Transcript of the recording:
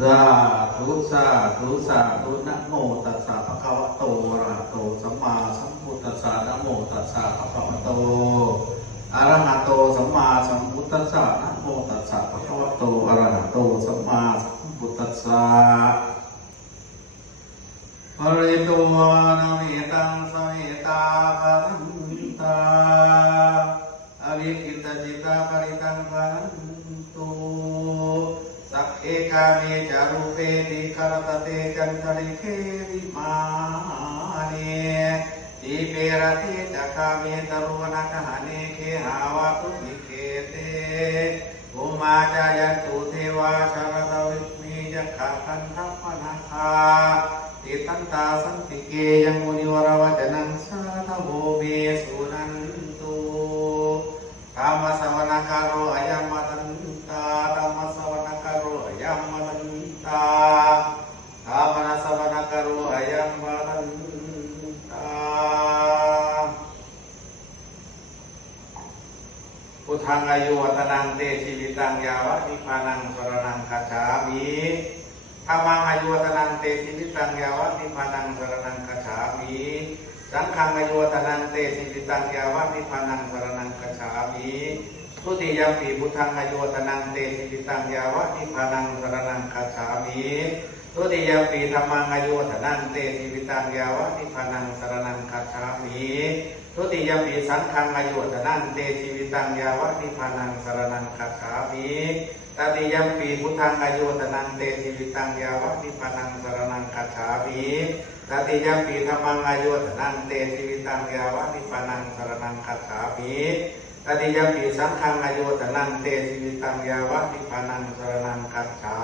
สาธุสาธุสาธุนะโมตัสสะภะคะวะโตอะระหะโตสัมมาสัมพุทธัสสะนะโมตัสสะภะคะวะโตอะระหะโตสัมมาสัมพุทธัสสะนะโมตัสสะภะคะวะโตอะระหะโตสัมมาสัมพุทธัสสะภริโตนะเมตังสเมตาภรันตาอวิคิตจิตาปริตังภรันตุ เอกาเมจารุเปติคารตเตจันทริเควิมาเนทีเปรติจักาเมตรุวนาคหาเนเคหาวะตุมิเคเตภูมาจายันตุเทวาชารตวิมีจักขาคันทัพพนาคาติตันตาสันติเกยังมุนิวรวจนังสาธโมเบสุน พุทธังอายุวัตนังเตชีวิตังยาวะนิพานังสรนังคัจฉามิธรรมังอายุวัตนังเตชีวิตังยาวะนิพานังสรนังคัจฉามิสังฆังอายุวัตนังเตสิจิตังยาวะนิพานังสรนังกัจฉามิทุติยมปีพุทธังอายุวัตนังเตสิจิตังยาวะนิพานังสรนังกัจฉามิ ทุติยปีธรรมังอายุวัตนังเตสิจิตังยาวะนิพานังสรนังกัจฉามิทุติยปีสังฆังอายุวัตนังเตสิจิตังยาวะนิพานังสรนังกัจฉามิตติยปีพุทธังอายุวัตนังเตสิจิตังยาวะนิพานังสรนังกัจฉามิตติยปีธรรมังอายุตนังเตชีวิตังยาวะนิพานังสรนังคัจฉามิตติยปีสังฆังอายุตนังเตชีวิตังยาวะนิพานังสรนังคัจฉา